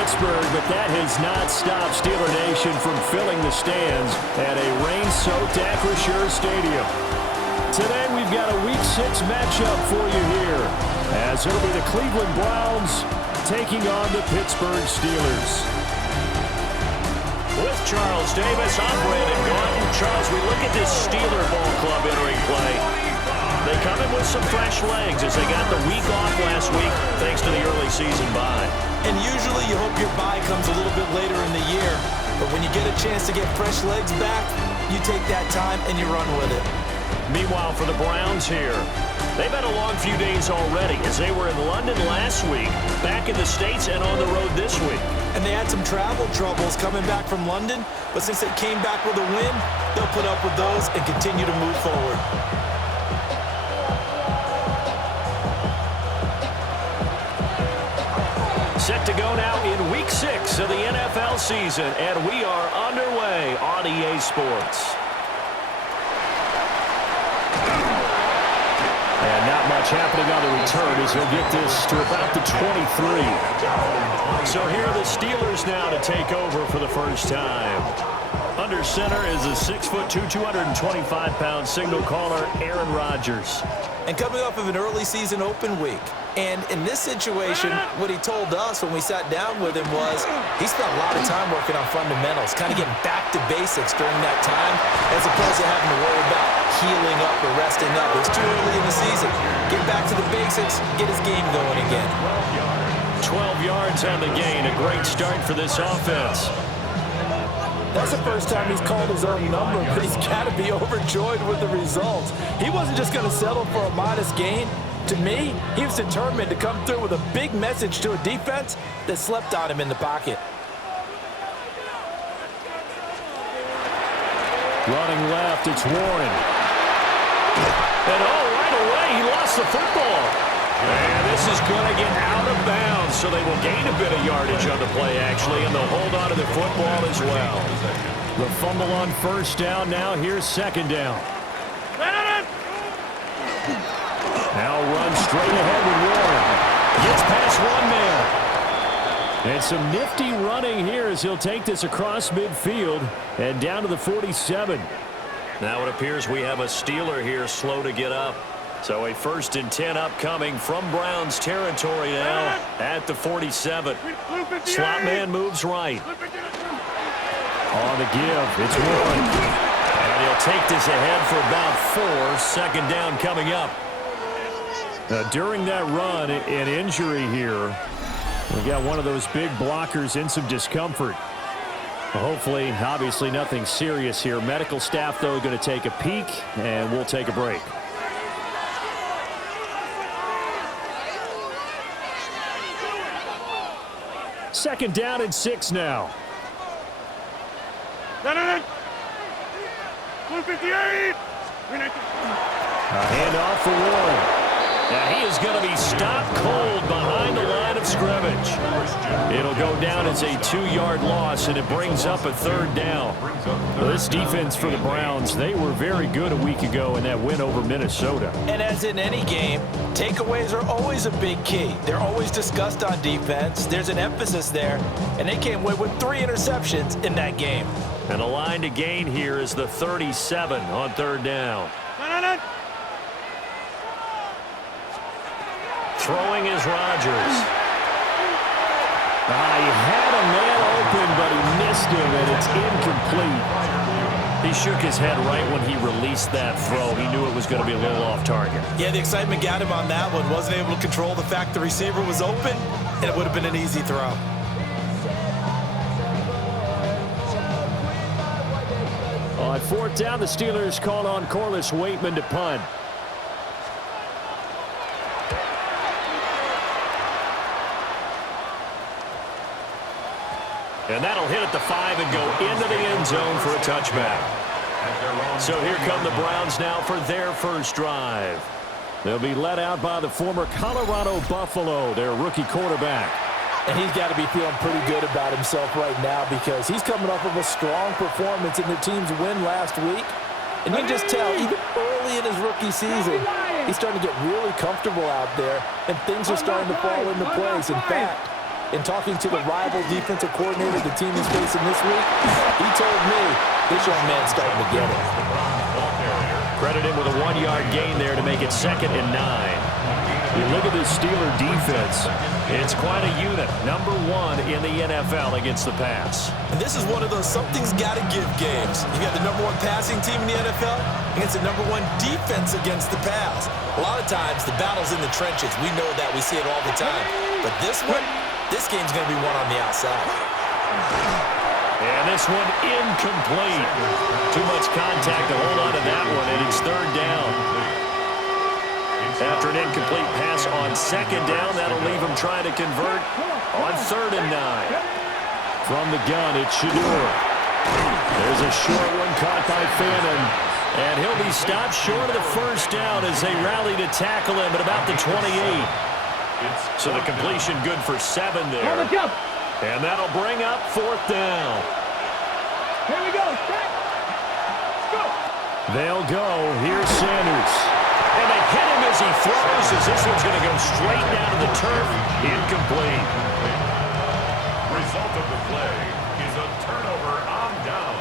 Pittsburgh, but that has not stopped Steeler Nation from filling the stands at a rain-soaked Acrisure Stadium. Today we've got a Week 6 matchup for you here, as it'll be the Cleveland Browns taking on the Pittsburgh Steelers. With Charles Davis, I'm Brandon Gaudin. Charles, we look at this Steeler ball club entering play. They come in with some fresh legs as they got the week off last week thanks to the early season bye. And usually you hope your bye comes a little bit later in the year. But when you get a chance to get fresh legs back, you take that time and you run with it. Meanwhile, for the Browns here, they've had a long few days already as they were in London last week, back in the States, and on the road this week. And they had some travel troubles coming back from London, but since they came back with a win, they'll put up with those and continue to move forward. Set to go now in Week 6 of the NFL season, and we are underway on EA Sports. And not much happening on the return as he'll get this to about the 23. So here are the Steelers now to take over for the first time. Under center is a 6'2", 225-pound signal caller, Aaron Rodgers. And coming off of an early season open week. And in this situation, what he told us when we sat down with him was he spent a lot of time working on fundamentals, kind of getting back to basics during that time, as opposed to having to worry about healing up or resting up. It's too early in the season. Get back to the basics, get his game going again. 12 yards on the gain, a great start for this offense. That's the first time he's called his own number, but he's got to be overjoyed with the results. He wasn't just going to settle for a modest gain. To me, he was determined to come through with a big message to a defense that slept on him in the pocket. Running left, it's Warren. And right away, he lost the football. And this is going to get out of bounds, so they will gain a bit of yardage on the play, actually, and they'll hold on to the football as well. The fumble on first down, now here's second down. Now run straight ahead with Warren. Gets past one man. And some nifty running here as he'll take this across midfield and down to the 47. Now it appears we have a Steeler here slow to get up. So a 1st and 10 upcoming from Browns territory now at the 47. Slot man moves right. On the give, it's Warren. And he'll take this ahead for about 4. Second down coming up. During that run, an injury here. We got one of those big blockers in some discomfort. Hopefully, obviously nothing serious here. Medical staff, though, going to take a peek, and we'll take a break. Second down and 6 now. A handoff for Warren. Now he is going to be stopped cold behind the line of scrimmage. It'll go down as a 2-yard loss, and it brings up a 3rd down. Well, this defense for the Browns, they were very good a week ago in that win over Minnesota. And as in any game, takeaways are always a big key. They're always discussed on defense. There's an emphasis there, and they came away with 3 interceptions in that game. And the line to gain here is the 37 on 3rd down. Throwing is Rodgers. He had a man open, but he missed him, and it's incomplete. He shook his head right when he released that throw. He knew it was going to be a little off target. Yeah, the excitement got him on that one. Wasn't able to control the fact the receiver was open, and it would have been an easy throw. On 4th down, the Steelers called on Corliss Waitman to punt. And that'll hit at the 5 and go into the end zone for a touchback. So here come the Browns now for their first drive. They'll be led out by the former Colorado Buffalo, their rookie quarterback. And he's got to be feeling pretty good about himself right now because he's coming off of a strong performance in the team's win last week. And you can just tell, even early in his rookie season, he's starting to get really comfortable out there, and things are starting to fall into place. In fact, in talking to the rival defensive coordinator the team is facing this week, he told me this young man's starting to get it. Credit him with a 1-yard gain there to make it 2nd and 9. You look at this Steeler defense. It's quite a unit. Number 1 in the NFL against the pass. And this is one of those something's got to give games. You got the number 1 passing team in the NFL against the number 1 defense against the pass. A lot of times, the battle's in the trenches. We know that. We see it all the time. But this one, this game's going to be won on the outside. And this one incomplete. Too much contact to hold on to that one, and it's 3rd down. After an incomplete pass on 2nd down, that'll leave him trying to convert on 3rd and 9. From the gun, it's Shedeur. There's a short one caught by Fannin. And he'll be stopped short of the 1st down as they rally to tackle him at about the 28. So the completion good for 7 there. And that'll bring up 4th down. Here we go. Let's go. They'll go. Here's Sanders. And they hit him as he throws, as this one's going to go straight down to the turf. Incomplete. Result of the play is a turnover on down.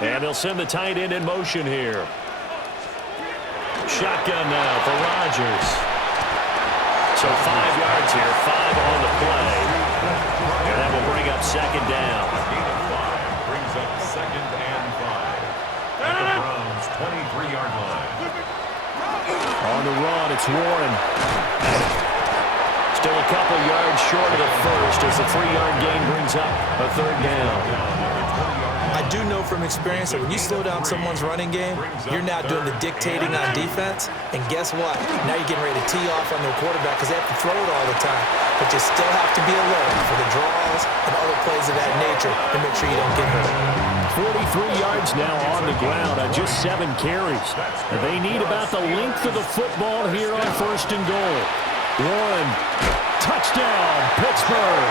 And they'll send the tight end in motion here. Shotgun now for Rodgers. So 5 yards here, 5 on the play. And that will bring up 2nd down. Brings up 2nd and 5. At the Browns' 23-yard line. On the run, it's Warren. Still a couple yards short of the first as the 3-yard gain brings up a 3rd down. I do know from experience that when you slow down someone's running game, you're now doing the dictating on defense. And guess what? Now you're getting ready to tee off on their quarterback because they have to throw it all the time. But you still have to be alert for the draws and other plays of that nature to make sure you don't get hurt. 43 yards now on the ground on just 7 carries. They need about the length of the football here on 1st and goal. Warren, touchdown, Pittsburgh.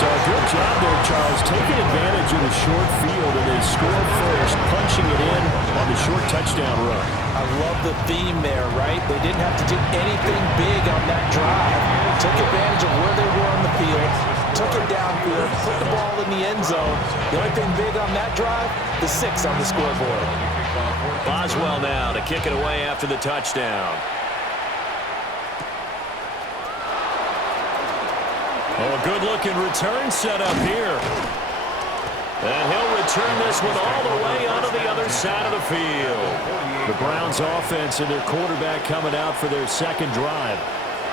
So a good job there, Charles, taking advantage of the short field, and they score first, punching it in on the short touchdown run. I love the theme there, right? They didn't have to do anything big on that drive. Took advantage of where they were on the field, took it downfield, put the ball in the end zone. The only thing big on that drive, the 6 on the scoreboard. Boswell now to kick it away after the touchdown. Oh, a good-looking return set up here. And he'll return this one all the way onto the other side of the field. The Browns offense and their quarterback coming out for their 2nd drive.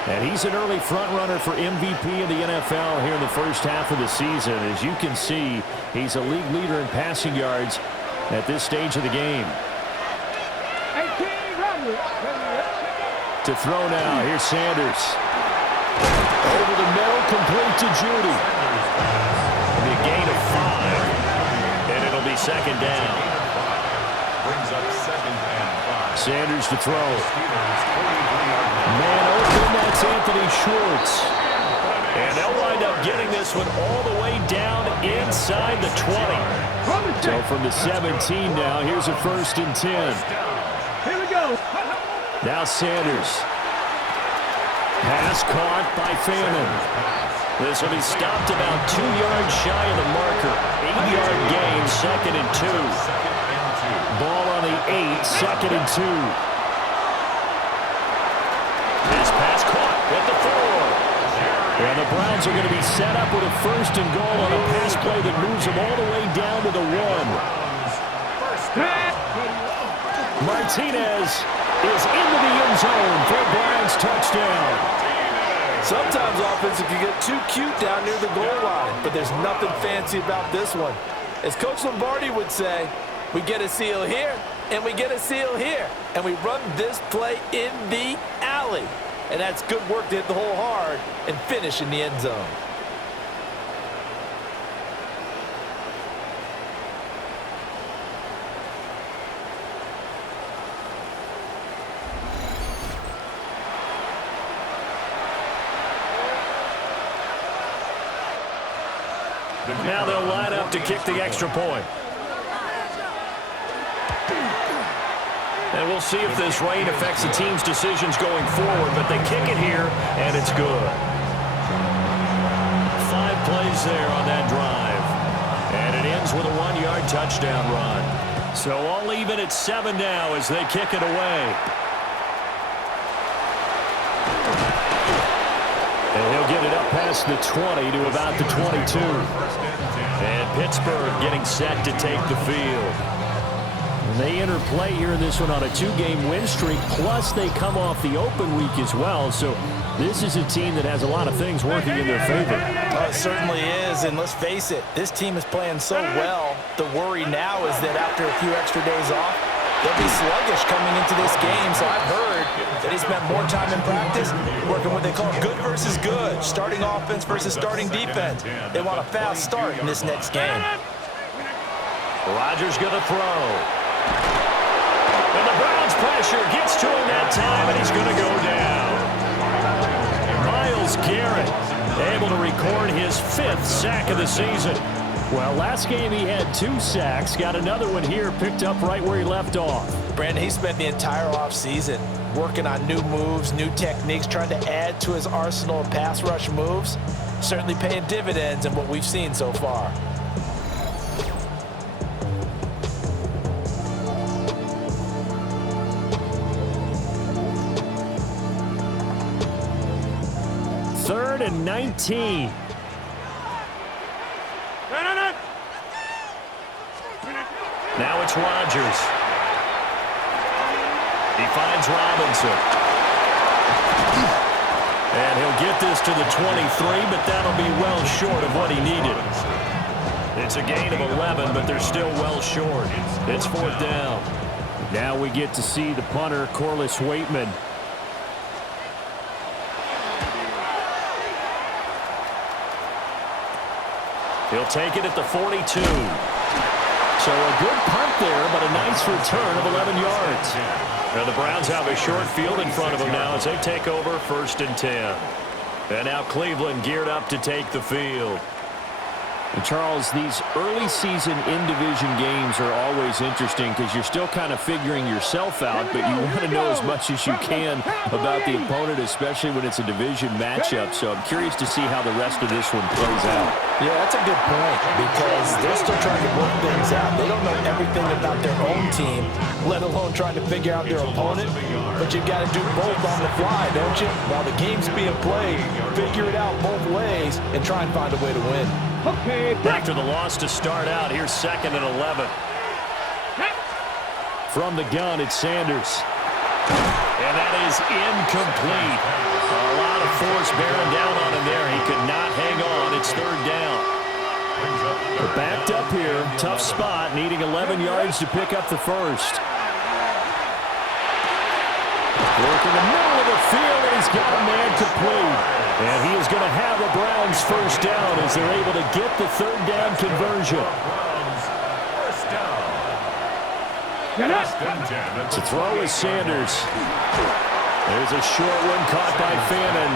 And he's an early front runner for MVP of the NFL here in the first half of the season. As you can see, he's a league leader in passing yards at this stage of the game. To throw now, here's Sanders. Over the middle, complete to Judy. The gain of 5, and it'll be 2nd down. Brings up 2nd and 5. Sanders to throw. Man open, that's Anthony Schwartz. And they'll wind up getting this one all the way down inside the 20. So from the 17 now, here's a 1st and 10. Here we go. Now Sanders. Pass caught by Fannin. This will be stopped about 2 yards shy of the marker. 8-yard gain, 2nd and 2. Ball on the 8, 2nd and 2. This pass caught at the 4. And the Browns are going to be set up with a 1st and goal on a pass play that moves them all the way down to the 1. Martinez is into the end zone for a Browns touchdown. Sometimes offense can get too cute down near the goal line, but there's nothing fancy about this one. As Coach Lombardi would say, we get a seal here, and we get a seal here, and we run this play in the alley. And that's good work to hit the hole hard and finish in the end zone. Now they'll line up to kick the extra point. And we'll see if this rain affects the team's decisions going forward, but they kick it here, and it's good. 5 plays there on that drive. And it ends with a 1-yard touchdown run. So all even at 7 now as they kick it away. And he'll get it up past the 20 to about the 22. And Pittsburgh getting set to take the field. And they enter play here in this one on a 2-game win streak, plus they come off the open week as well. So this is a team that has a lot of things working in their favor. It certainly is, and let's face it, this team is playing so well. The worry now is that after a few extra days off, they'll be sluggish coming into this game. So I've heard that he spent more time in practice working what they call good versus good, starting offense versus starting defense. They want a fast start in this next game. Rodgers going to throw. And the Browns pressure gets to him that time, and he's going to go down. Myles Garrett able to record his 5th sack of the season. Well, last game he had 2 sacks. Got another one here, picked up right where he left off. Brandon, he spent the entire offseason working on new moves, new techniques, trying to add to his arsenal of pass rush moves. Certainly paying dividends in what we've seen so far. Third and 19. Now it's Rodgers. He finds Robinson. And he'll get this to the 23, but that'll be well short of what he needed. It's a gain of 11, but they're still well short. It's 4th down. Now we get to see the punter, Corliss Waitman. He'll take it at the 42. So a good punt there, but a nice return of 11 yards. Now the Browns have a short field in front of them now as they take over 1st and 10. And now Cleveland geared up to take the field. And Charles, these early season in-division games are always interesting because you're still kind of figuring yourself out, but you want to know as much as you can about the opponent, especially when it's a division matchup. So I'm curious to see how the rest of this one plays out. Yeah, that's a good point because they're still trying to work things out. They don't know everything about their own team, let alone trying to figure out their opponent. But you've got to do both on the fly, don't you? While the game's being played, figure it out both ways and try and find a way to win. After the loss to start out, here's 2nd and 11. From the gun, it's Sanders. And that is incomplete. A lot of force bearing down on him there. He could not hang on. It's 3rd down. They're backed up here. Tough spot, needing 11 yards to pick up the first. Work in the middle of the field, and he's got a man complete. And he is going to have the Browns 1st down as they're able to get the 3rd down conversion. To throw is Sanders. There's a short one caught by Fannin.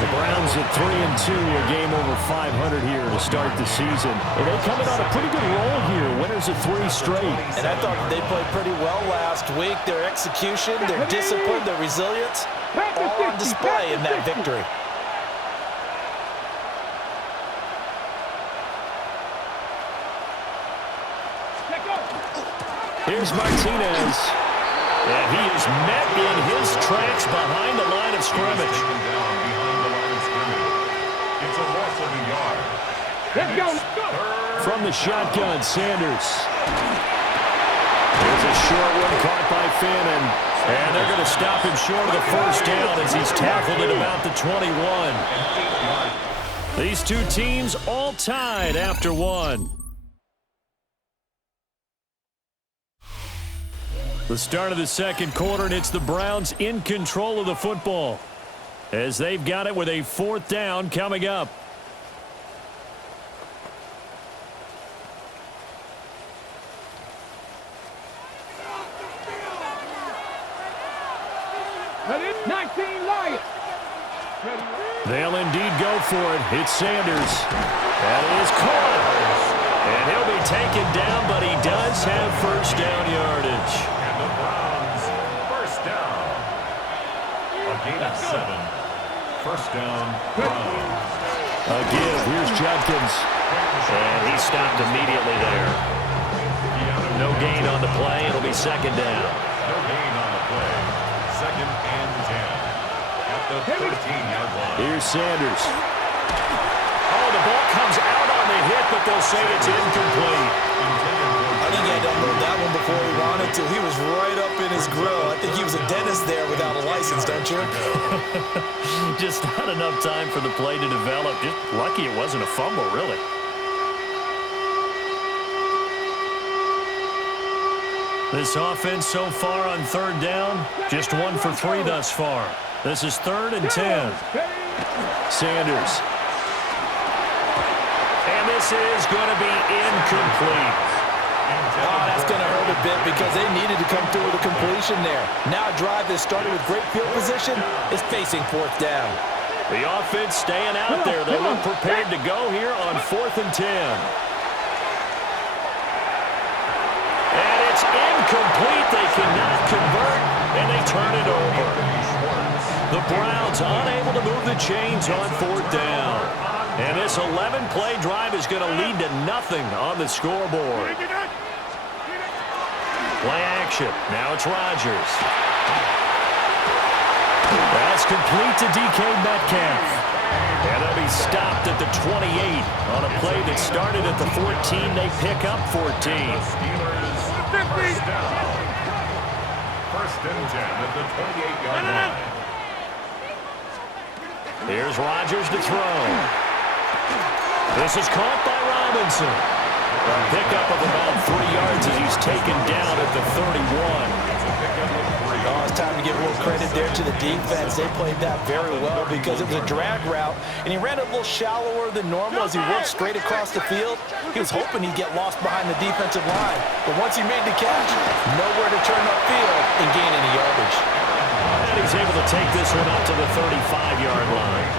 The Browns at 3-2, a game over 500 here to start the season. And they coming on a pretty good roll here. Winners of 3 straight. And I thought they played pretty well last week. Their execution, their discipline, their resilience, all on display in that victory. Here's Martinez. And he is met in his tracks behind the line of scrimmage. It's a loss of a yard. Let's go. From the shotgun, Sanders. There's a short one caught by Fannin. And they're going to stop him short of the 1st down as he's tackled at about the 21. These two teams all tied after 1. The start of the 2nd quarter, and it's the Browns in control of the football as they've got it with a 4th down coming up. They'll indeed go for it. It's Sanders. That is caught. And he'll be taken down, but he does have 1st down yardage. gain of 7. First down, Browns. A give. Here's Judkins. And he stopped immediately there. No gain on the play. It'll be second down. No gain on the play. Second and 10. At the 13-yard line. Here's Sanders. Oh, the ball comes out on the hit, but they'll say it's incomplete. I think he had to unload that one before he wanted to. He was right up in his grill. I think he was a dentist there without a license, don't you? Just not enough time for the play to develop. Just lucky it wasn't a fumble, really. This offense so far on third down, just 1 for 3 thus far. This is 3rd and 10. Sanders. And this is going to be incomplete. Oh, that's going to hurt a bit because they needed to come through with a completion there. Now a drive that started with great field position is facing 4th down. The offense staying out there. They look prepared to go here on 4th and 10. And it's incomplete. They cannot convert, and they turn it over. The Browns unable to move the chains on 4th down. And this 11-play drive is going to lead to nothing on the scoreboard. Play action. Now it's Rodgers. That's complete to DK Metcalf. And they'll be stopped at the 28 on a play that started at the 14. They pick up 14. Steelers first down. First and 10 at the 28-yard line. Here's Rodgers to throw. This is caught by Robinson. A pickup of about 3 yards as he's taken down at the 31. Oh, it's time to give a little credit there to the defense. They played that very well because it was a drag route, and he ran a little shallower than normal as he worked straight across the field. He was hoping he'd get lost behind the defensive line, but once he made the catch, nowhere to turn upfield and gain any yardage. And he's able to take this one up to the 35-yard line.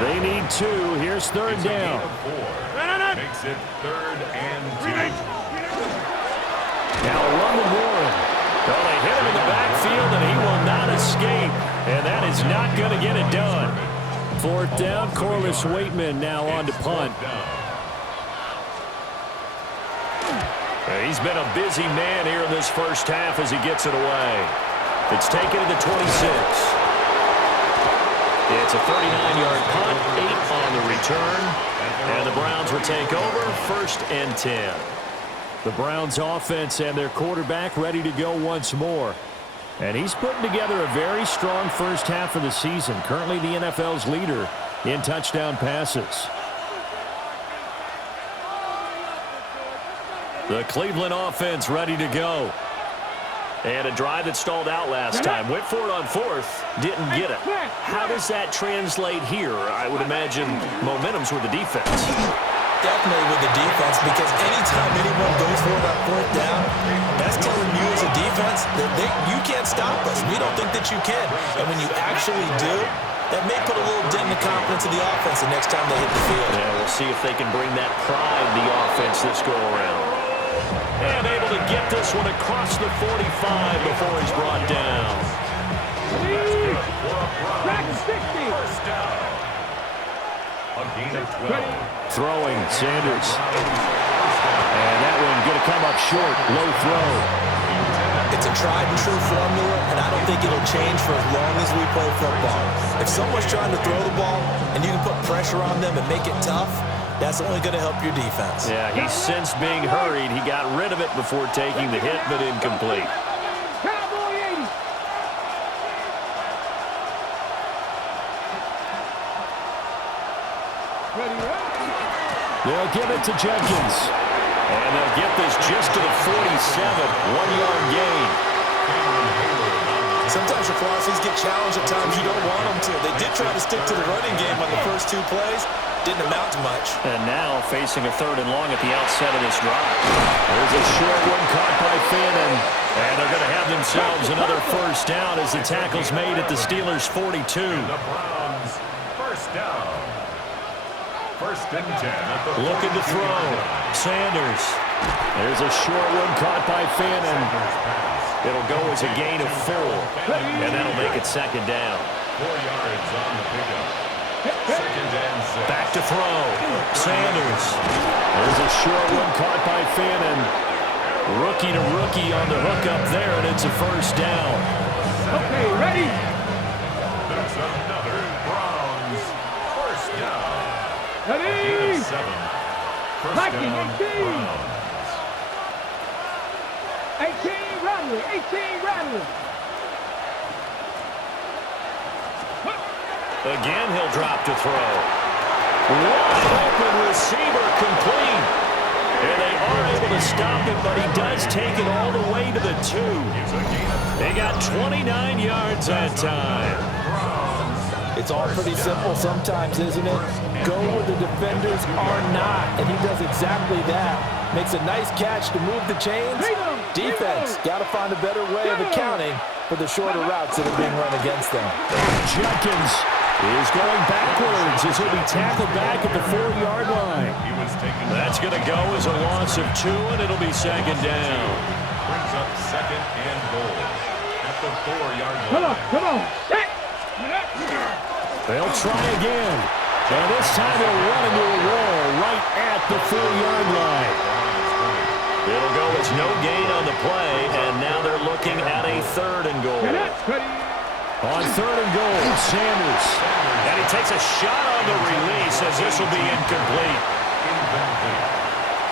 They need 2. Here's 3rd down. Makes it 3rd and 2. Now run with Warren. Well, they hit him in the backfield, and he will not escape. And that is not going to get it done. 4th down. Corliss Waitman now on to punt. He's been a busy man here in this first half as he gets it away. It's taken to the 26. It's a 39-yard punt, 8 on the return. And the Browns will take over, 1st and 10. The Browns offense and their quarterback ready to go once more. And he's putting together a very strong first half of the season. Currently the NFL's leader in touchdown passes. The Cleveland offense ready to go. And a drive that stalled out last time. Went for it on 4th. Didn't get it. How does that translate here? I would imagine momentum's with the defense. Definitely with the defense, because anytime anyone goes for it on 4th down, that's telling you as a defense that you can't stop us. We don't think that you can. And when you actually do, that may put a little dent in the confidence of the offense the next time they hit the field. Yeah, we'll see if they can bring that pride the offense this go around. And able to get this one across the 45 before he's brought down. First down. A gain of 12. Throwing, Sanders. And that one going to come up short. Low throw. It's a tried and true formula, and I don't think it'll change for as long as we play football. If someone's trying to throw the ball and you can put pressure on them and make it tough, that's only going to help your defense. Yeah, he sensed being hurried. He got rid of it before taking the hit, but incomplete. They'll give it to Jenkins. And they'll get this just to the 47, 1-yard gain. Sometimes your philosophies get challenged at times you don't want them to. They did try to stick to the running game on the first 2 plays. Didn't amount to much. And now facing a 3rd and long at the outset of this drive. There's a short one caught by Fannin. And they're going to have themselves another first down as the tackle's made at the Steelers' 42. The Browns first down. 1st and 10 at the Looking to throw. Sanders. There's a short one caught by Fannin. It'll go as a gain of 4, and that'll make it second down. 4 yards on the pickup. Second and 6. Back to throw. Sanders. There's a short one caught by Fannin. Rookie to rookie on the hook up there, and it's a first down. Okay, ready? There's another Browns first down. Ready? 7. First Liking down, 18. Browns. 18 Rattler, 18 Rattler. Again, he'll drop to throw. Wide open receiver complete. And they are able to stop him, but he does take it all the way to the 2. They got 29 yards that time. It's all pretty simple sometimes, isn't it? Go where the defenders are not, and he does exactly that. Makes a nice catch to move the chains. Defense, got to find a better way of accounting for the shorter routes that are being run against them. Jenkins is going backwards as he'll be tackled back at the 4-yard line. That's going to go as a loss of 2, and it'll be second down. Brings up second and goal at the 4-yard line. Come on, come on. They'll try again. And this time they'll run into a wall right at the 4-yard line. It'll go as no gain on the play, and now they're looking at a 3rd and goal. On 3rd and goal, Sanders. And he takes a shot on the release as this will be incomplete.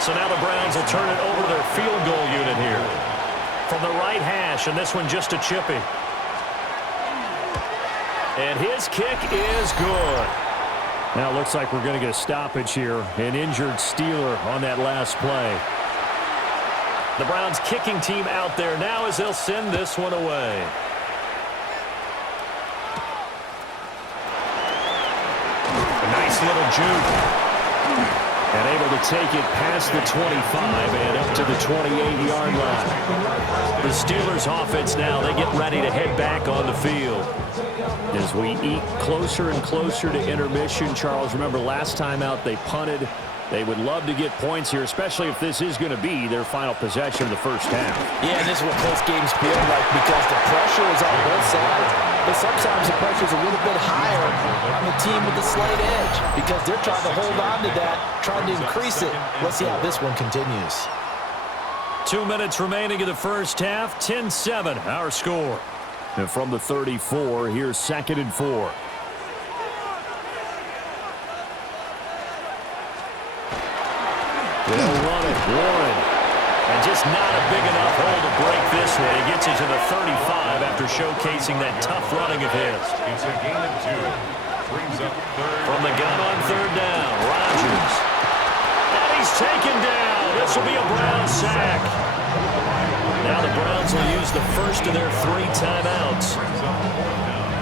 So now the Browns will turn it over to their field goal unit here. From the right hash, and this one just a chippy. And his kick is good. Now it looks like we're going to get a stoppage here. An injured Steeler on that last play. The Browns kicking team out there now as they'll send this one away. A nice little juke. And able to take it past the 25 and up to the 28-yard line. The Steelers offense now, they get ready to head back on the field. As we eat closer and closer to intermission, Charles, remember last time out they punted. They would love to get points here, especially if this is going to be their final possession of the first half. Yeah, and this is what close games feel like because the pressure is on both sides, but sometimes the pressure is a little bit higher on the team with the slight edge because they're trying to hold on to that, trying to increase it. Let's see how this one continues. 2 minutes remaining in the first half, 10-7, our score. And from the 34, here's 2nd and 4. They'll run it, Warren. And just not a big enough hole to break this one. He gets into the 35 after showcasing that tough running of his. It's a gain of 2. Brings up 3rd. From the gun on 3rd down, Rodgers. And he's taken down. This will be a Brown sack. Now the Browns will use the first of their 3 timeouts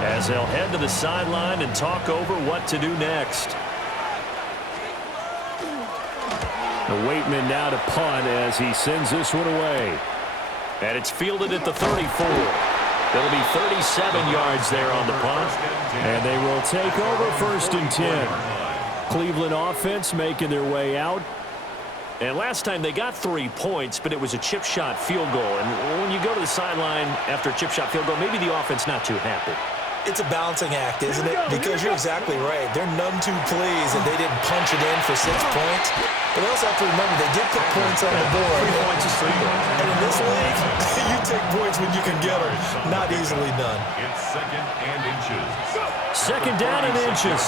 as they'll head to the sideline and talk over what to do next. The Waitman now to punt as he sends this one away. And it's fielded at the 34. It'll be 37 yards there on the punt. And they will take over 1st and 10. Cleveland offense making their way out. And last time they got 3 points, but it was a chip shot field goal. And when you go to the sideline after a chip shot field goal, maybe the offense not too happy. It's a balancing act, isn't it? Because you're exactly right. They're none too pleased that they didn't punch it in for 6 points. But they also have to remember they did put points on the board. 3 points is 3 points. And in this league, you take points when you can get them. Not easily done. It's 2nd and inches. 2nd down and inches.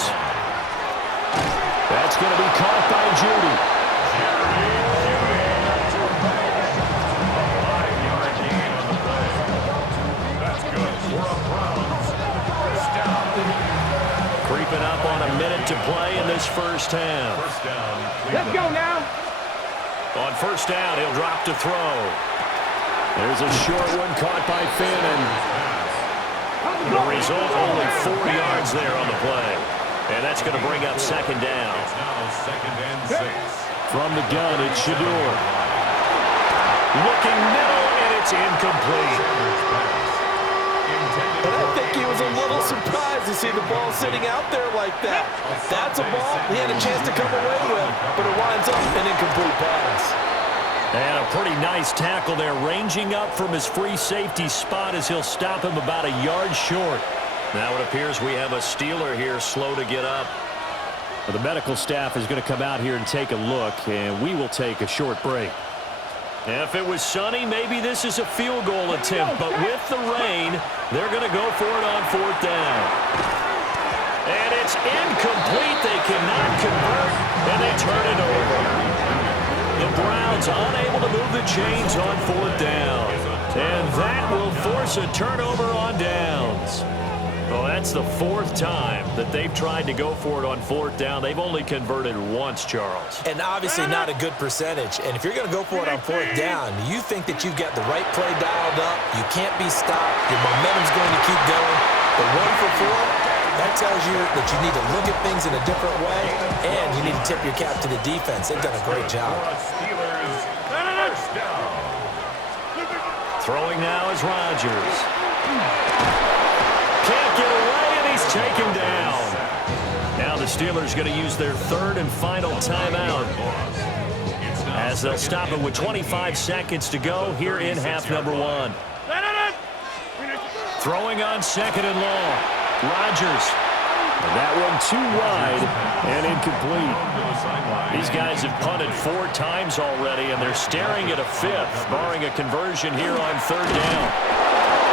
That's going to be caught by Judy. 5-yard gain on the play. That's good for a Browns first down. Creeping up on a minute to play in this first half. First down. Let's go now. On 1st down, he'll drop to throw. There's a short one caught by Fannin. The result, only 4 yards there on the play. And that's going to bring up 2nd down. It's now 2nd and 6. From the gun, it's Shador. Looking middle, and it's incomplete. But I think he was a little surprised to see the ball sitting out there like that. That's a ball he had a chance to come away with, but it winds up an incomplete pass. And a pretty nice tackle there, ranging up from his free safety spot as he'll stop him about a yard short. Now it appears we have a Steeler here slow to get up. Well, the medical staff is going to come out here and take a look, and we will take a short break. If it was sunny, maybe this is a field goal attempt, but with the rain, they're going to go for it on 4th down. And it's incomplete. They cannot convert, and they turn it over. The Browns unable to move the chains on 4th down. And that will force a turnover on downs. Well, that's the 4th time that they've tried to go for it on 4th down. They've only converted once, Charles. And obviously not a good percentage. And if you're going to go for it on 4th down, you think that you've got the right play dialed up. You can't be stopped. Your momentum's going to keep going. But 1 for 4, that tells you that you need to look at things in a different way, and you need to tip your cap to the defense. They've done a great job. Throwing now is Rodgers. Can't get away, and he's taken down. Now the Steelers going to use their 3rd and final timeout as they'll stop it with 25 seconds to go here in half number 1. Throwing on 2nd and long. Rodgers. And that one too wide and incomplete. These guys have punted 4 times already, and they're staring at a 5th, barring a conversion here on 3rd down.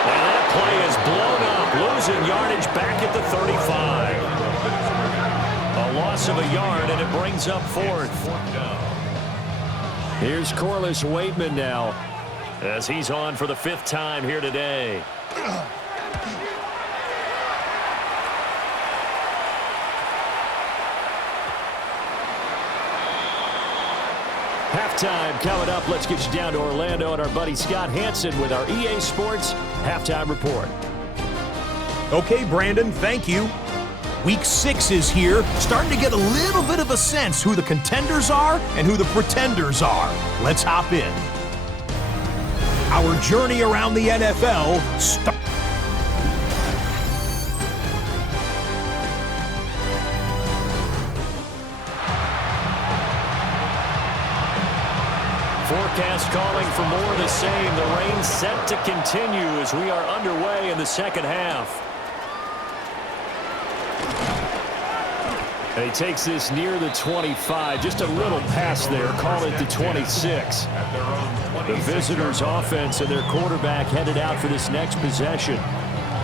And that play is blown up, losing yardage back at the 35. A loss of a yard, and it brings up 4th. Here's Corliss Waitman now, as he's on for the 5th time here today. Halftime coming up. Let's get you down to Orlando and our buddy Scott Hansen with our EA Sports Halftime Report. Okay, Brandon, thank you. Week 6 is here, starting to get a little bit of a sense who the contenders are and who the pretenders are. Let's hop in. Our journey around the NFL starts. Forecast calling for more of the same. The rain set to continue as we are underway in the second half. And he takes this near the 25. Just a little pass there. Call it the 26. The visitors' offense and their quarterback headed out for this next possession.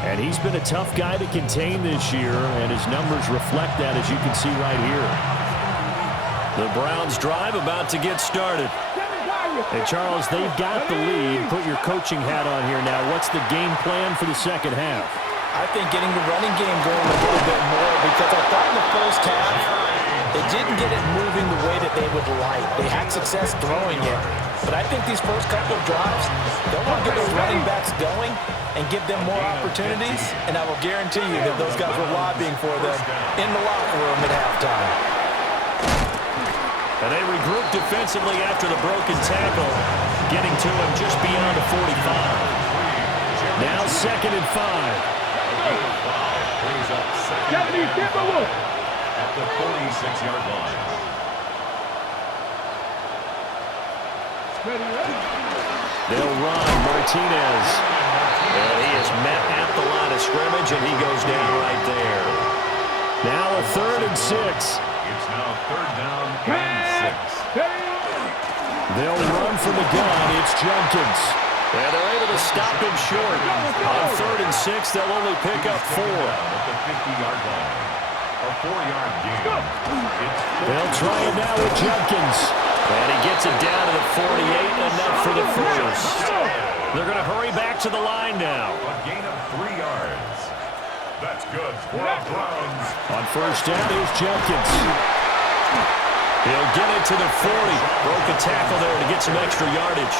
And he's been a tough guy to contain this year, and his numbers reflect that, as you can see right here. The Browns drive about to get started. And, Charles, they've got the lead. Put your coaching hat on here now. What's the game plan for the second half? I think getting the running game going a little bit more, because I thought in the first half they didn't get it moving the way that they would like. They had success throwing it, but I think these first couple of drives, they'll want to get those running backs going and give them more opportunities, and I will guarantee you that those guys were lobbying for them in the locker room at halftime. And they regroup defensively after the broken tackle, getting to him just beyond the 45. Now 2nd and 5. Brings up 2nd at the 46-yard line. They'll run Martinez. And he is met at the line of scrimmage, and he goes down right there. Now a 3rd and 6. It's now 3rd down and 6. They'll run from the gun. It's Jenkins. And they're able to stop him short. On 3rd and 6, they'll only pick up 4. At the 50-yard line. A 4-yard gain. They'll try it now with Jenkins. And he gets it down to the 48, enough for the first. They're going to hurry back to the line now. A gain of 3 yards. That's good for the Browns. On 1st down, here's Jenkins. He'll get it to the 40. Broke a tackle there to get some extra yardage.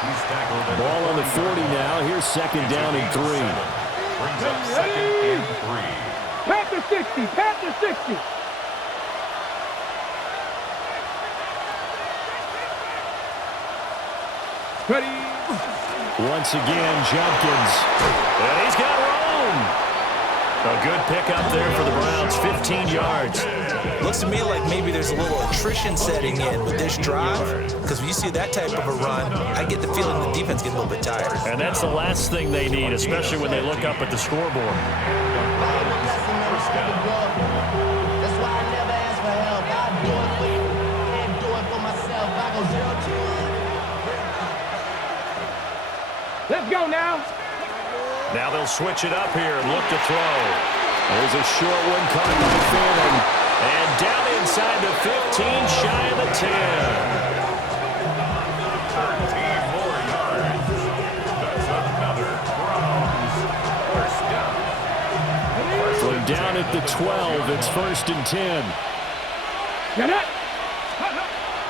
Ball on the 40 now. Here's 2nd down and 3. Brings up 2nd and 3. Panther 60, Panther 60. Ready. Once again, Jenkins. And he's got room. A good pickup there for the Browns, 15 yards. Looks to me like maybe there's a little attrition setting in with this drive, because when you see that type of a run, I get the feeling the defense gets a little bit tired. And that's the last thing they need, especially when they look up at the scoreboard. Let's go now. Now they'll switch it up here and look to throw. There's a short one caught by Fanning. And down inside the 15, shy of the 10. 13 more yards. That's another Browns first down. From down at the 12, it's 1st and 10. Get it.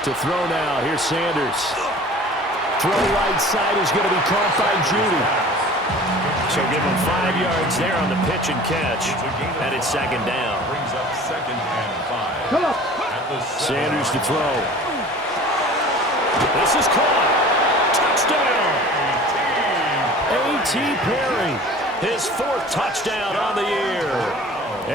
To throw now, here's Sanders. Throw right side is going to be caught by Judy. So give him 5 yards there on the pitch and catch. And it's 2nd down. Brings up 2nd and 5. Come on. At the Sanders to throw. This is caught. Touchdown. A.T. Perry. His 4th touchdown on the year.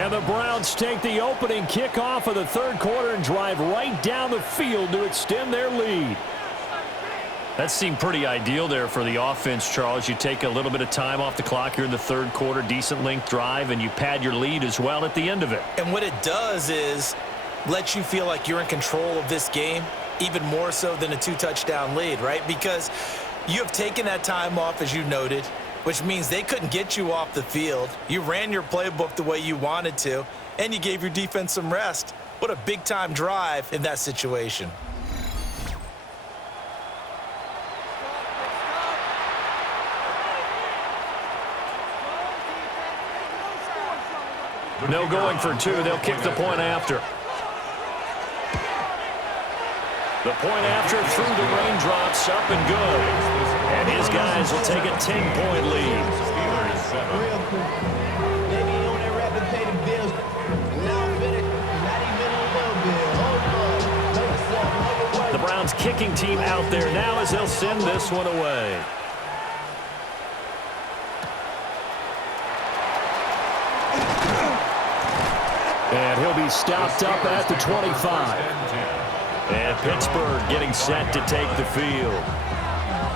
And the Browns take the opening kickoff of the 3rd quarter and drive right down the field to extend their lead. That seemed pretty ideal there for the offense, Charles. You take a little bit of time off the clock here in the 3rd quarter, decent length drive, and you pad your lead as well at the end of it. And what it does is let you feel like you're in control of this game, even more so than a 2-touchdown lead, right? Because you have taken that time off, as you noted, which means they couldn't get you off the field. You ran your playbook the way you wanted to, and you gave your defense some rest. What a big-time drive in that situation. No going for 2. They'll kick the point after. The point after through the raindrops, up and good. And his guys will take a 10-point lead. Real quick. They be on that rapid pay the bills. Now I'm finished. Not even a little bit. Hold on. The Browns kicking team out there now as they'll send this one away. And he'll be stopped up at the 25. And Pittsburgh getting set to take the field.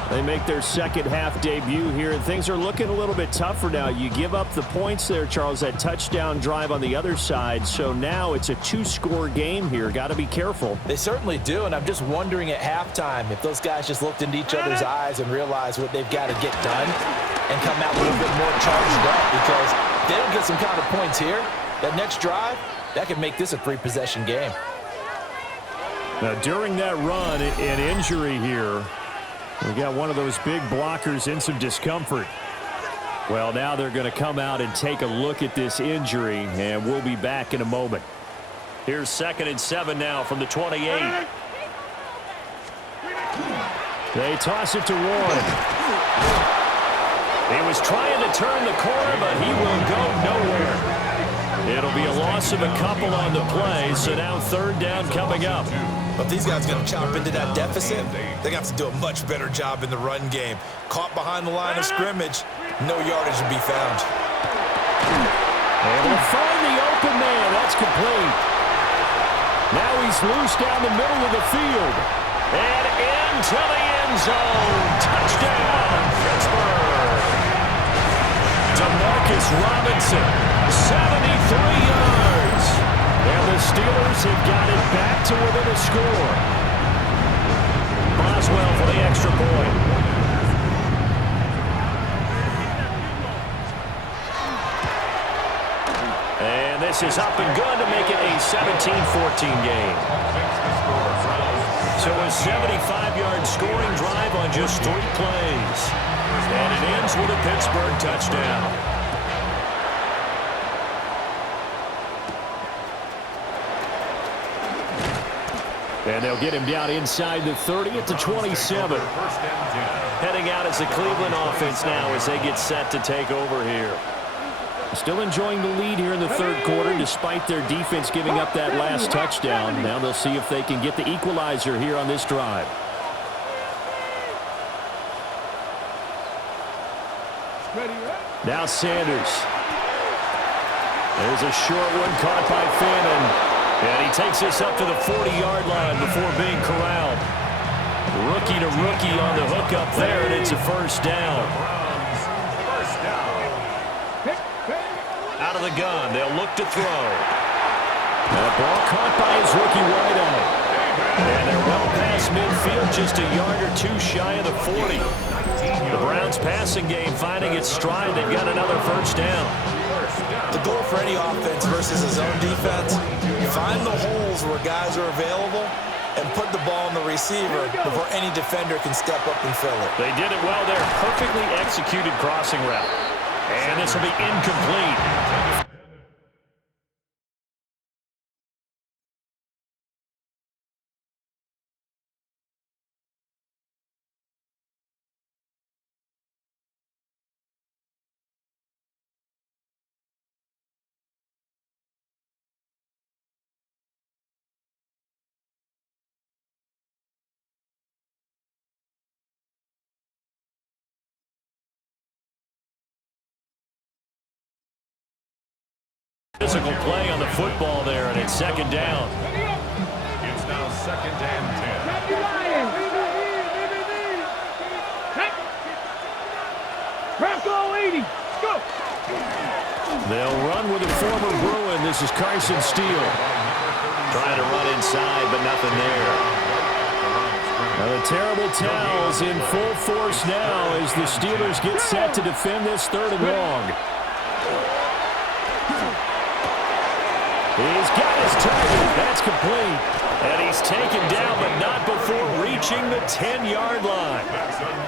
They make their 2nd half debut here, and things are looking a little bit tougher now. You give up the points there, Charles, that touchdown drive on the other side. So now it's a 2-score game here. Got to be careful. They certainly do, and I'm just wondering at halftime if those guys just looked into each other's eyes and realized what they've got to get done and come out a little bit more charged up, because if they don't get some kind of points here, that next drive, that could make this a 3-possession game. Now, during that run, an injury here. We got one of those big blockers in some discomfort. Well, now they're going to come out and take a look at this injury, and we'll be back in a moment. Here's 2nd and 7 now from the 28. They toss it to Warren. He was trying to turn the corner, but he will go nowhere. It'll be a loss of a couple on the play, so now 3rd down coming up. But if these guys are going to chop into that deficit, they're going to have to do a much better job in the run game. Caught behind the line of scrimmage, no yardage to be found. Able to find the open man. That's complete. Now he's loose down the middle of the field. And into the end zone. Touchdown, Pittsburgh. DeMarcus Robinson, 73 yards. And the Steelers have got it back to within a score. Boswell for the extra point. And this is up and good to make it a 17-14 game. So a 75-yard scoring drive on just 3 plays. And it ends with a Pittsburgh touchdown. And they'll get him down inside the 30 at the 27. Heading out as the Cleveland offense now as they get set to take over here. Still enjoying the lead here in the 3rd quarter despite their defense giving up that last touchdown. Now they'll see if they can get the equalizer here on this drive. Now Sanders. There's a short one caught by Fannin. And he takes this up to the 40-yard line before being corralled. Rookie to rookie on the hook up there, and it's a first down. Out of the gun, they'll look to throw. That ball caught by his rookie wideout. And they're well past midfield, just a yard or two shy of the 40. The Browns passing game finding its stride. They've got another first down. The goal for any offense versus a zone defense, find the holes where guys are available and put the ball in the receiver before any defender can step up and fill it. They did it well there. Perfectly executed crossing route. And this will be incomplete. Physical play on the football there, and it's second down. It's now second and 10. Bronco 80. Go. They'll run with a former Bruin. This is Carson Steele. Trying to run inside, but nothing there. Now the terrible towels in full force now as the Steelers get set to defend this third and long. He's got his target. That's complete. And he's taken down, but not before reaching the 10-yard line.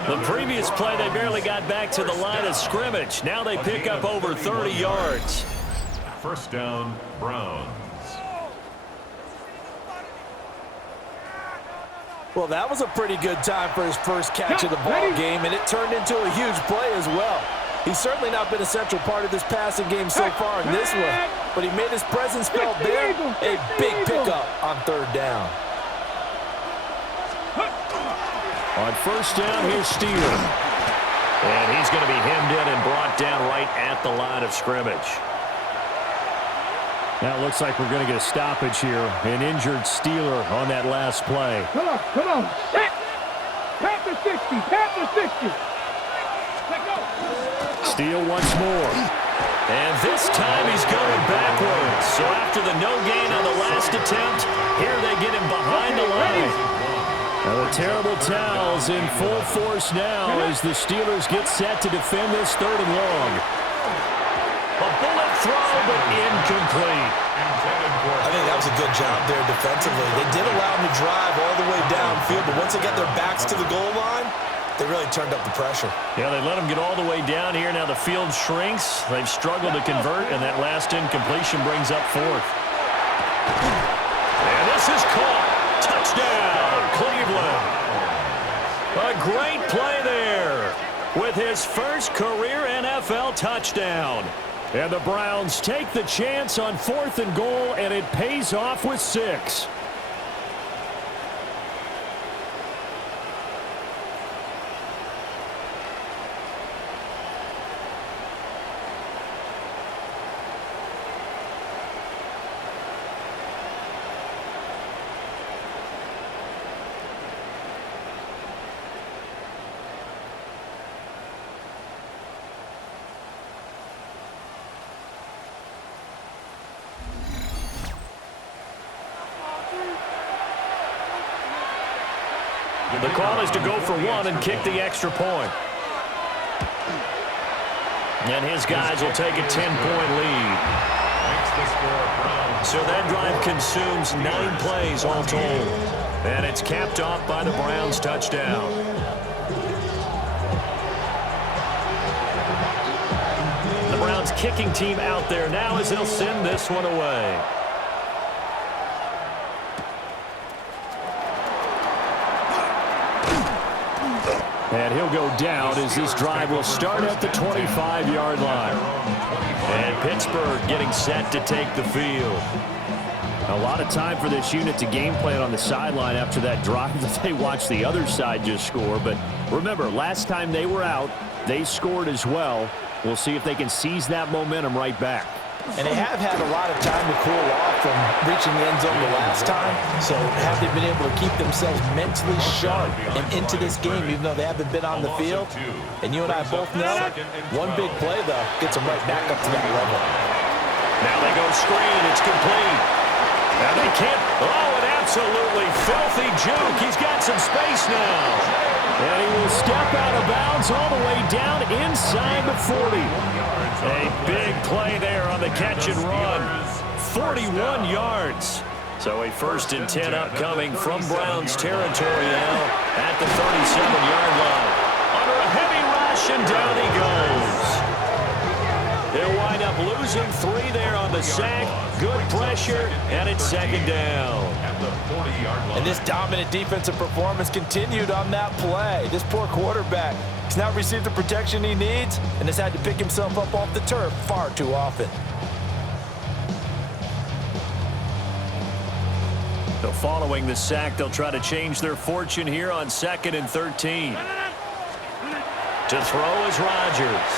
The previous play, they barely got back to the line of scrimmage. Now they pick up over 30 yards. First down, Browns. Well, that was a pretty good time for his first catch of the ball game, and it turned into a huge play as well. He's certainly not been a central part of this passing game so far in this one, but he made his presence felt there. A big pickup on third down. On first down, here's Steele. And he's going to be hemmed in and brought down right at the line of scrimmage. Now it looks like we're going to get a stoppage here. An injured Steeler on that last play. Come on, come on. Set. Tap the 60, tap the 60. Let go. Steele once more. And this time he's going backwards. So after the no gain on the last attempt, here they get him behind the line. Now the terrible towels in full force now as the Steelers get set to defend this third and long. A bullet throw, but incomplete. I think that was a good job there defensively. They did allow him to drive all the way downfield, but once they got their backs to the goal line, they really turned up the pressure. Yeah, they let him get all the way down here. Now the field shrinks. They've struggled to convert, and that last incompletion brings up fourth. And this is caught. Touchdown, Cleveland. A great play there with his first career NFL touchdown. And the Browns take the chance on 4th and goal, and it pays off with 6. The call is to go for one and kick the extra point. And his guys will take a 10-point lead. So that drive consumes 9 plays all told. And it's capped off by the Browns' touchdown. The Browns kicking team out there now as they'll send this one away. And he'll go down as this drive will start at the 25-yard line. And Pittsburgh getting set to take the field. A lot of time for this unit to game plan on the sideline after that drive that they watched the other side just score. But remember, last time they were out, they scored as well. We'll see if they can seize that momentum right back. And they have had a lot of time to cool off from reaching the end zone the last time. So have they been able to keep themselves mentally sharp and into this game, even though they haven't been on the field? And you and I both know, one big play, though, gets them right back up to that level. Now they go screen. It's complete. Now they can't. Oh, an absolutely filthy juke. He's got some space now. And he will step out of bounds all the way down inside the 40. A big play there on the catch and run. 41 yards. So a 1st and 10 upcoming from Browns territory now at the 37-yard line. Under a heavy rush, and down he goes. They'll wind up losing 3 there on the sack. Good pressure, and it's 2nd down. And this dominant defensive performance continued on that play. This poor quarterback has not received the protection he needs and has had to pick himself up off the turf far too often. So following the sack, they'll try to change their fortune here on 2nd and 13. To throw is Rodgers.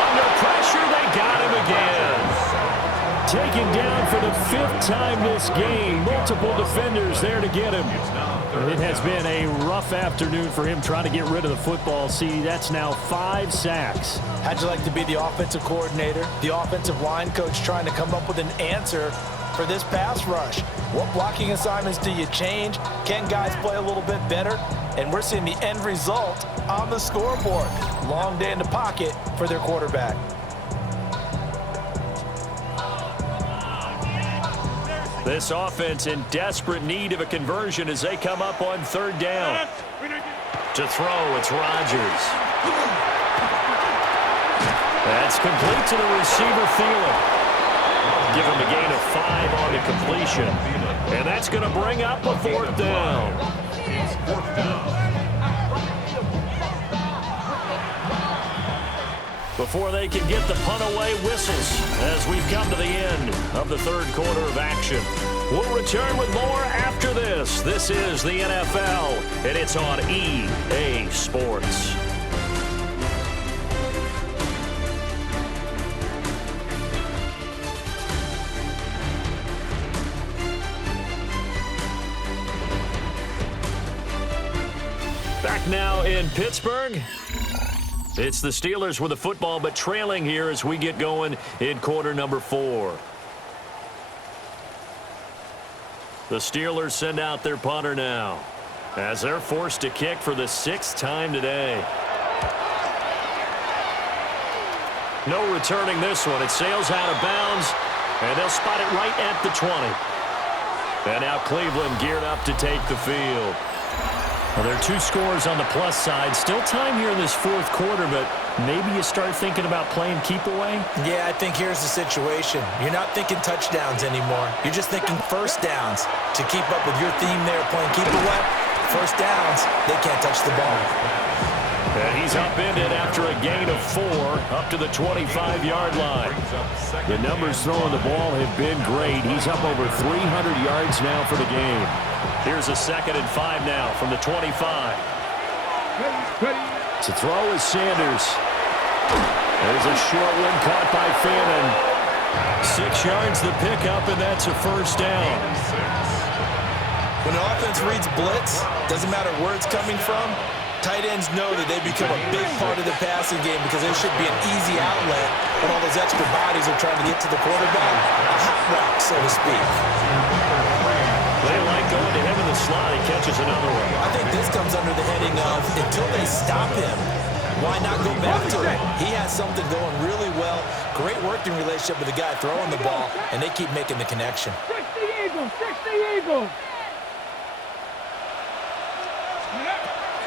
Under pressure, they got him again. Taken down for the 5th time this game. Multiple defenders there to get him. And it has been a rough afternoon for him trying to get rid of the football. See, that's now 5 sacks. How'd you like to be the offensive coordinator, the offensive line coach trying to come up with an answer for this pass rush? What blocking assignments do you change? Can guys play a little bit better? And we're seeing the end result on the scoreboard. Long day in the pocket for their quarterback. This offense in desperate need of a conversion as they come up on 3rd down. To throw, it's Rodgers. That's complete to the receiver, Thielen. Give him a gain of 5 on the completion. And that's going to bring up a 4th down. It's 4th down. Before they can get the punt-away whistles as we've come to the end of the 3rd quarter of action. We'll return with more after this. This is the NFL, and it's on EA Sports. Back now in Pittsburgh. It's the Steelers with the football, but trailing here as we get going in quarter number 4. The Steelers send out their punter now as they're forced to kick for the 6th time today. No returning this one. It sails out of bounds, and they'll spot it right at the 20. And now Cleveland geared up to take the field. Well, there are 2 scores on the plus side. Still time here in this 4th quarter, but maybe you start thinking about playing keep away? Yeah, I think here's the situation. You're not thinking touchdowns anymore. You're just thinking 1st downs. To keep up with your theme there, playing keep away, 1st downs, they can't touch the ball. And he's upended after a gain of 4 up to the 25-yard line. The numbers throwing the ball have been great. He's up over 300 yards now for the game. Here's a 2nd and 5 now from the 25. To throw is Sanders. There's a short one caught by Fannin. 6 yards the pickup, and that's a 1st down. When the offense reads blitz, doesn't matter where it's coming from, tight ends know that they become a big part of the passing game because there should be an easy outlet when all those extra bodies are trying to get to the quarterback. A hot route, so to speak. They like going to him in the slot. He catches another one. I think this comes under the heading of until they stop him, why not go back to it? He has something going really well. Great working relationship with the guy throwing the ball, and they keep making the connection. 60 Eagles, 60 Eagles.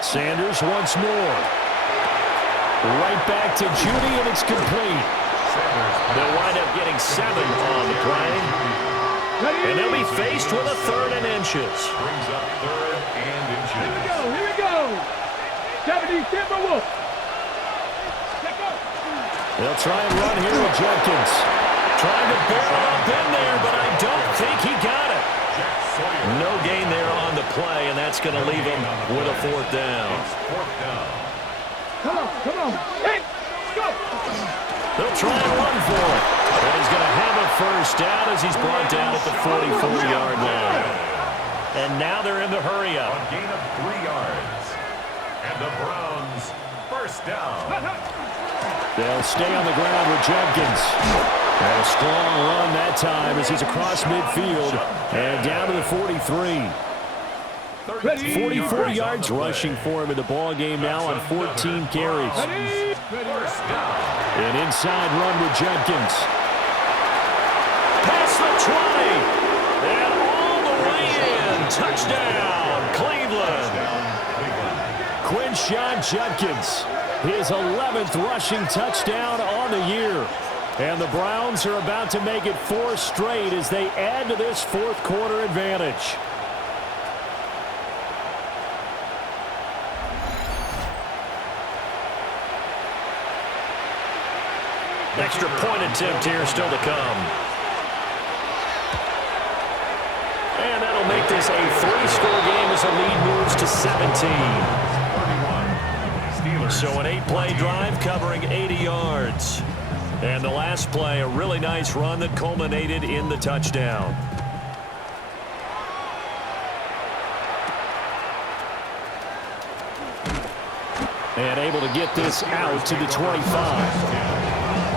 Sanders once more. Right back to Judy, and it's complete. They'll wind up getting 7 on the play. And they'll be faced with a 3rd and inches. Brings up 3rd and inches. Here we go. 70 Timberwolves. They'll try and run here with Jenkins. Trying to barrel up in there, but I don't think he got it. No gain there on the play, and that's going to leave him with a 4th down. Come on. Hey, go. They'll try and run for it. And he's going to have a first down as he's brought down at the 44-yard line. And now they're in the hurry-up. A gain of 3 yards. And the Browns, first down. They'll stay on the ground with Jenkins. And a strong run that time as he's across midfield and down to the 43. 44 yards rushing for him in the ball game now on 14 carries. First down. An inside run with Jenkins. Past the 20. And all the way in. Touchdown, Cleveland. Quinshon Judkins, his 11th rushing touchdown on the year. And the Browns are about to make it 4 straight as they add to this fourth quarter advantage. Extra point attempt here still to come. And that'll make this a 3-score game as the lead moves to 17. So an 8-play drive covering 80 yards. And the last play, a really nice run that culminated in the touchdown. And able to get this out to the 25.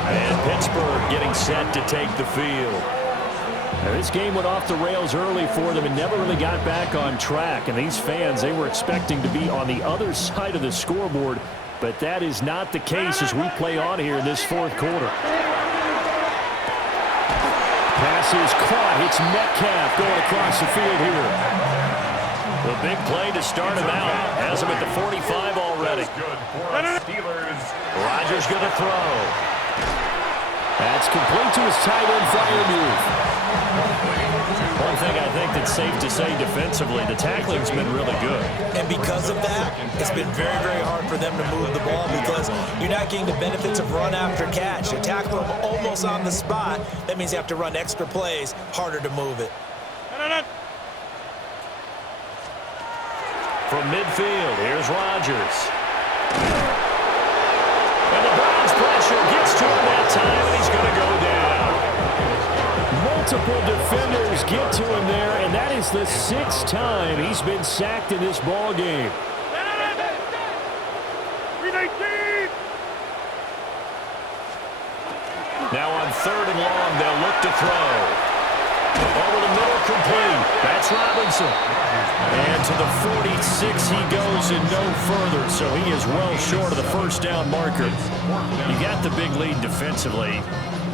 And Pittsburgh getting set to take the field. Now, this game went off the rails early for them and never really got back on track. And these fans, they were expecting to be on the other side of the scoreboard. But that is not the case as we play on here in this fourth quarter. Pass is caught. It's Metcalf going across the field here. The big play to start him out. Has him at the 45 already. Rodgers going to throw. That's complete to his tight end flyer move. One thing I think that's safe to say defensively, the tackling's been really good. And because of that, it's been very, very hard for them to move the ball because you're not getting the benefits of run after catch. You tackle them almost on the spot. That means you have to run extra plays, harder to move it. From midfield, here's Rodgers. And the Browns pressure gets to him that time, and he's going to go down. Multiple defenders get to him there, and that is the 6th time he's been sacked in this ball game. Now on 3rd and long, they'll look to throw. Over the middle, complete. That's Robinson. And to the 46 he goes and no further, so he is well short of the first down marker. You got the big lead defensively,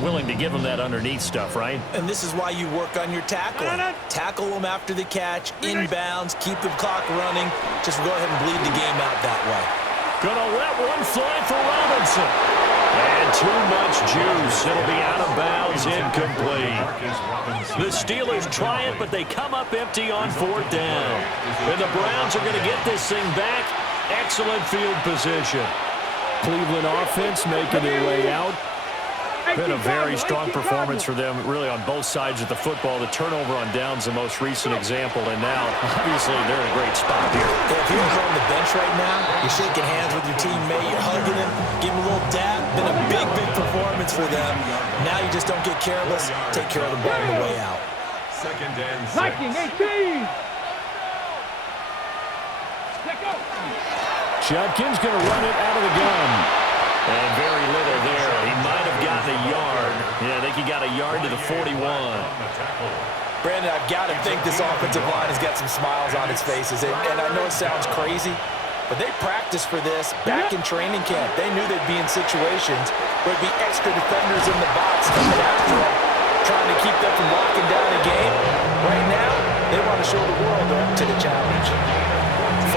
willing to give him that underneath stuff, right? And this is why you work on your tackle. Tackle them after the catch, inbounds, keep the clock running. Just go ahead and bleed the game out that way. Gonna let one fly for Robinson. And too much juice. It'll be out of bounds, incomplete. The Steelers try it, but they come up empty on 4th down. And the Browns are going to get this thing back. Excellent field position. Cleveland offense making their way out. Been a very strong performance for them, really, on both sides of the football. The turnover on downs, the most recent example, and now, obviously, they're in a great spot here. If you're on the bench right now, you're shaking hands with your teammate, you're hugging him, giving him a little dab. Been a big, big performance for them. Now you just don't get careless. Take care of the ball on the way out. 2nd and 6. Viking 18. Let go. Judkins going to run it out of the gun. And very little there. He might have gotten a yard. Yeah, I think he got a yard to the 41. Brandon, I've got to think this offensive line has got some smiles on its faces. And I know it sounds crazy, but they practiced for this back in training camp. They knew they'd be in situations where there'd be extra defenders in the box coming after them, trying to keep them from locking down the game. Right now, they want to show the world they're up to the challenge.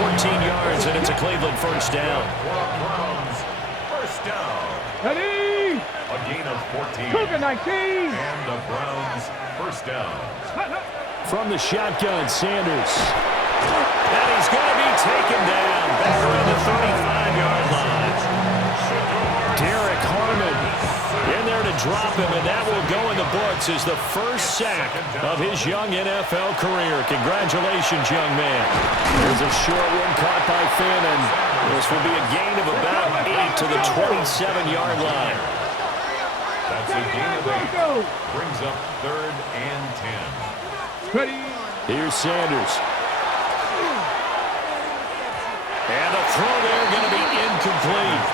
14 yards, and it's a Cleveland first down. Browns, first down. Ready. A gain of 14. Cougar 19. And the Browns, first down. From the shotgun, Sanders. And he's going to be taken down back around the 35-yard line. Derek Harmon In there to drop him, and that will go in the books as the first sack of his young NFL career. Congratulations, young man. There's a short one caught by Finn, and this will be a gain of about 8 to the 27-yard line. That's a gain of 8. Brings up 3rd and 10. Ready. Here's Sanders. And the throw there going to be incomplete.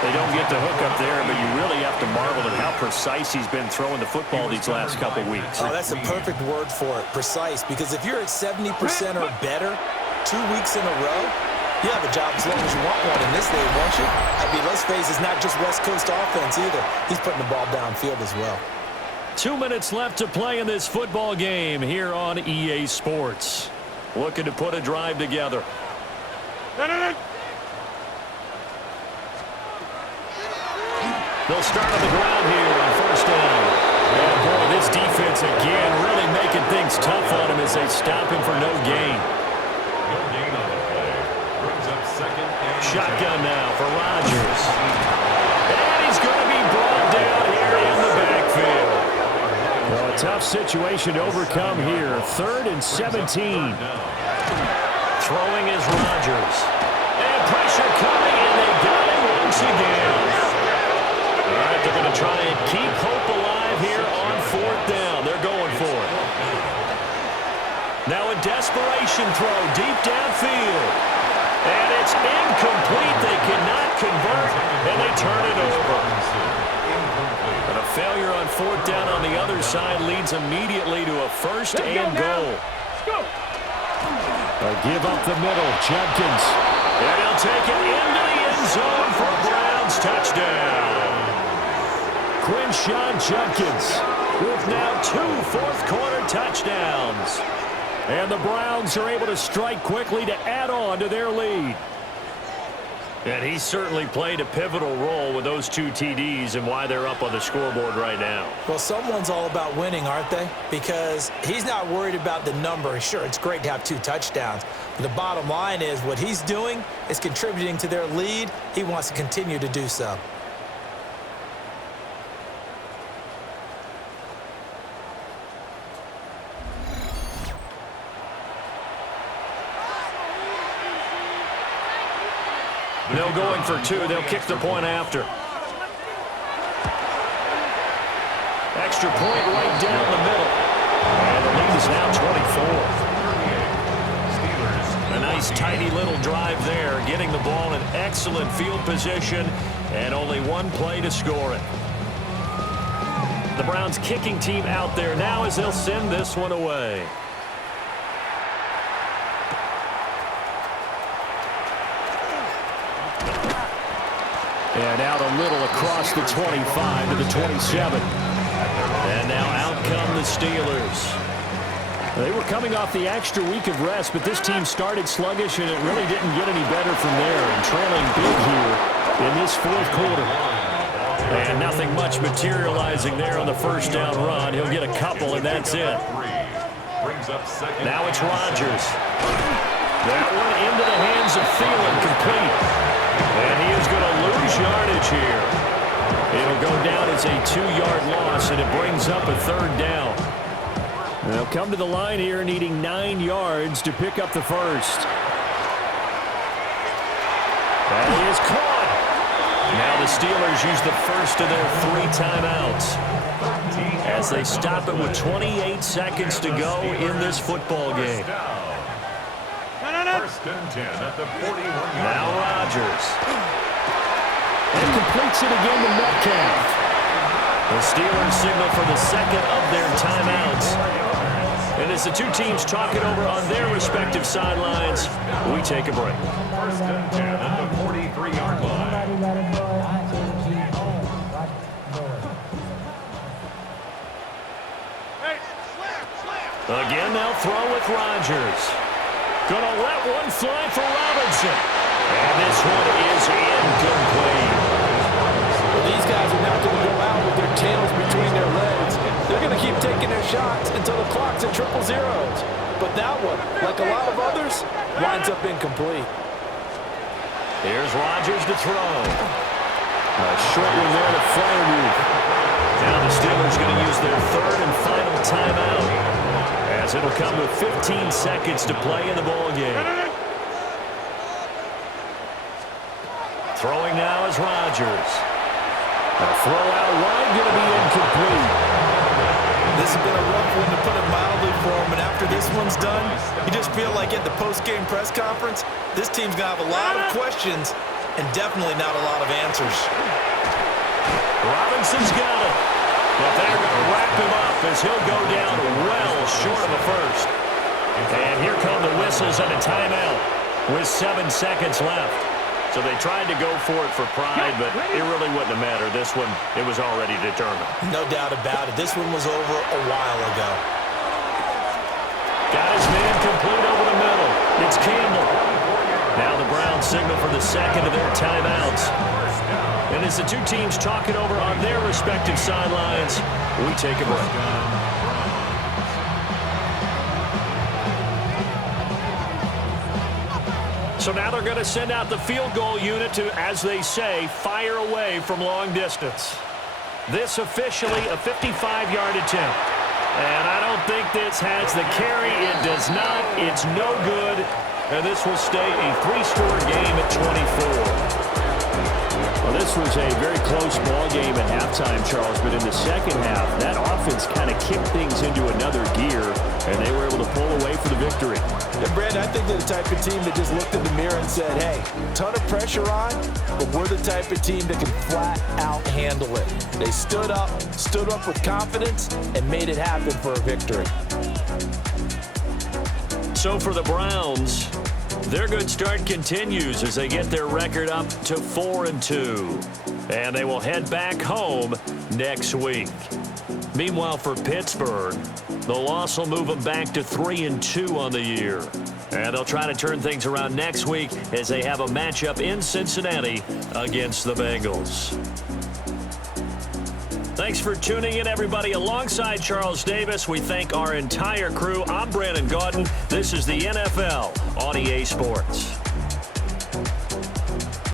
They don't get the hook up there, but you really have to marvel at how precise he's been throwing the football these last couple weeks. Oh, that's a perfect word for it, precise, because if you're at 70% or better 2 weeks in a row, you have a job as long as you want one in this league, won't you? I mean, let's face it, it's not just West Coast offense either. He's putting the ball downfield as well. 2 minutes left to play in this football game here on EA Sports. Looking to put a drive together. They'll start on the ground here on 1st down. And boy, this defense again really making things tough on him as they stop him for no gain. No gain on the play. Brings up 2nd and 10. Shotgun now for Rodgers. And he's going to be brought down here in the backfield. Well, a tough situation to overcome here. 3rd and 17. Throwing is Rodgers. And pressure coming, and they got him once again. All right, they're going to try and keep hope alive here on 4th down. They're going for it. Now a desperation throw deep downfield. And it's incomplete. They cannot convert, and they turn it over. But a failure on 4th down on the other side leads immediately to a 1st and goal. Give up the middle, Judkins. And he'll take it into the end zone for a Browns touchdown. Quinshawn Judkins with now 2 fourth-quarter touchdowns. And the Browns are able to strike quickly to add on to their lead. And he certainly played a pivotal role with those 2 TDs and why they're up on the scoreboard right now. Well, someone's all about winning, aren't they? Because he's not worried about the number. Sure, it's great to have 2 touchdowns. But the bottom line is what he's doing is contributing to their lead. He wants to continue to do so. No going for 2. They'll kick the point after. Extra point right down the middle. And the lead is now 24. A nice, tidy little drive there, getting the ball in excellent field position, and only 1 play to score it. The Browns kicking team out there now as they'll send this one away. And out a little across the 25 to the 27. And now out come the Steelers. They were coming off the extra week of rest, but this team started sluggish, and it really didn't get any better from there. And trailing big here in this 4th quarter. And nothing much materializing there on the 1st down run. He'll get a couple, and that's it. Now it's Rodgers. That one into the hands of Thielen, complete. And he is going to lose yardage here. It'll go down as a 2-yard loss, and it brings up a 3rd down. They'll come to the line here needing 9 yards to pick up the 1st. That is caught. Now the Steelers use the first of their 3 timeouts as they stop it with 28 seconds to go in this football game. 1st and 10 at the 41. Now Rodgers. And completes it again to Metcalf. The Steelers signal for the 2nd of their timeouts. And as the 2 teams talk it over on their respective sidelines, we take a break. 1st and 10 at the 43-yard line. Again, they'll throw with Rodgers. Gonna let one fly for Robinson. And this one is incomplete. Well, these guys are not going to go out with their tails between their legs. They're going to keep taking their shots until the clock's at 000. But that one, like a lot of others, winds up incomplete. Here's Rodgers to throw. A short one there to Freiermuth. Now the Steelers going to use their 3rd and final timeout, as it'll come with 15 seconds to play in the ball game. Throwing now is Rodgers. A throw out wide going to be incomplete. This has been a rough one, to put it mildly, for him. And after this one's done, you just feel like at the post-game press conference, this team's going to have a lot of questions and definitely not a lot of answers. Robinson's got it. But they're going to wrap him up as he'll go down well short of a first. And here come the whistles and a timeout with 7 seconds left. So they tried to go for it for pride, but it really wouldn't have mattered. This one, it was already determined. No doubt about it. This one was over a while ago. Got his man complete over the middle. It's Campbell. Now the Browns signal for the second of their timeouts. And as the two teams talk it over on their respective sidelines, we take a break. So now they're going to send out the field goal unit to, as they say, fire away from long distance. This officially a 55-yard attempt. And I don't think this has the carry. It does not. It's no good. And this will stay a 3-score game at 24. Well, this was a very close ball game at halftime, Charles, but in the second half, that offense kind of kicked things into another gear, and they were able to pull away for the victory. Yeah, Brandon, I think they're the type of team that just looked in the mirror and said, hey, ton of pressure on, but we're the type of team that can flat out handle it. They stood up with confidence, and made it happen for a victory. So for the Browns, their good start continues as they get their record up to 4-2. And they will head back home next week. Meanwhile, for Pittsburgh, the loss will move them back to 3-2 on the year. And they'll try to turn things around next week as they have a matchup in Cincinnati against the Bengals. Thanks for tuning in, everybody. Alongside Charles Davis, we thank our entire crew. I'm Brandon Gaudin. This is the NFL on EA Sports.